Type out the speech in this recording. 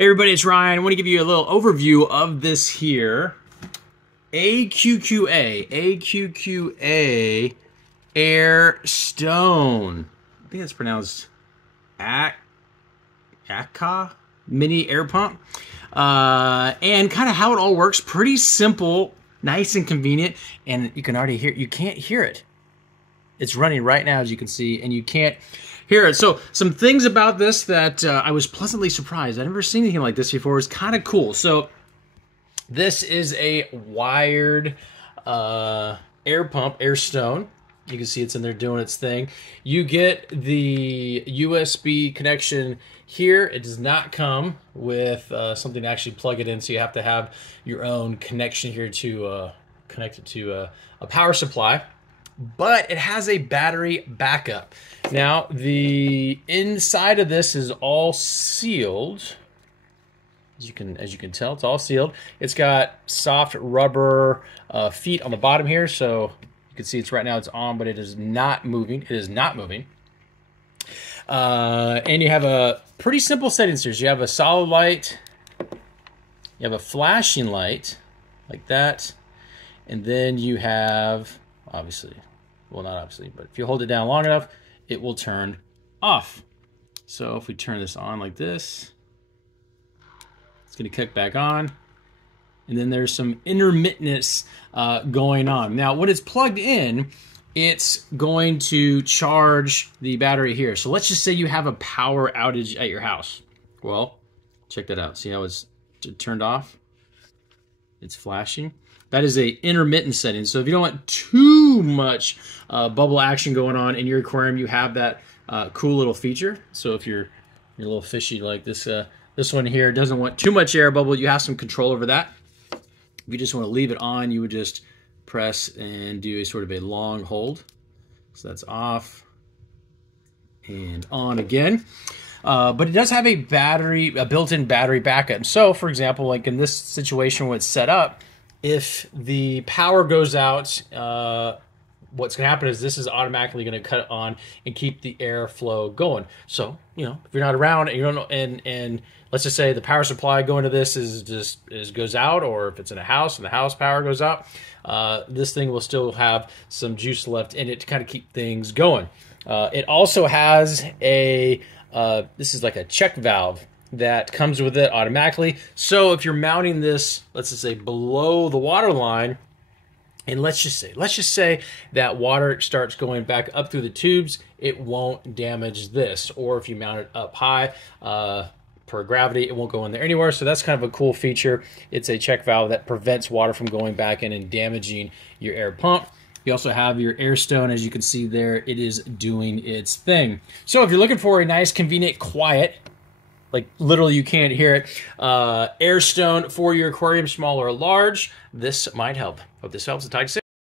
Hey everybody, it's Ryan. I want to give you a little overview of this here. AQQA Air Stone. I think that's pronounced ACA mini air pump. And kind of how it all works. Pretty simple, nice and convenient. And you can already hear, you can't hear it. It's running right now, as you can see, and you can't hear it. So some things about this that I was pleasantly surprised. I've never seen anything like this before. It's kind of cool. So this is a wired air pump, air stone. You can see it's in there doing its thing. You get the USB connection here. It does not come with something to actually plug it in, so you have to have your own connection here to connect it to a power supply. But it has a battery backup. Now, the inside of this is all sealed. As you can tell, it's all sealed. It's got soft rubber feet on the bottom here, so you can see it's right now it's on, but it is not moving. It is not moving. And you have a pretty simple settings here. So you have a solid light, you have a flashing light, like that, and then you have, obviously, well, not obviously, but if you hold it down long enough, it will turn off. So if we turn this on like this, it's going to kick back on. And then there's some intermittentness going on. Now, when it's plugged in, it's going to charge the battery here. So let's just say you have a power outage at your house. Well, check that out. See how it's turned off? It's flashing. That is a intermittent setting. So if you don't want too much bubble action going on in your aquarium, you have that cool little feature. So if you're a little fishy like this, this one here doesn't want too much air bubble, you have some control over that. If you just want to leave it on, you would just press and do a sort of a long hold. So that's off and on again. But it does have a built-in battery backup. So for example, like in this situation when it's set up, if the power goes out, what's going to happen is this is automatically going to cut it on and keep the airflow going. So, you know, if you're not around and you don't know, and let's just say the power supply going to this goes out, or if it's in a house and the house power goes out, this thing will still have some juice left in it to kind of keep things going. It also has a this is like a check valve that comes with it automatically. So if you're mounting this, let's just say below the water line, and let's just say that water starts going back up through the tubes, it won't damage this. Or if you mount it up high, per gravity, it won't go in there anywhere. So that's kind of a cool feature. It's a check valve that prevents water from going back in and damaging your air pump. You also have your air stone, as you can see there, it is doing its thing. So if you're looking for a nice, convenient, quiet, like literally you can't hear it, air stone for your aquarium, small or large, this might help. Hope this helps. I'll talk to you soon.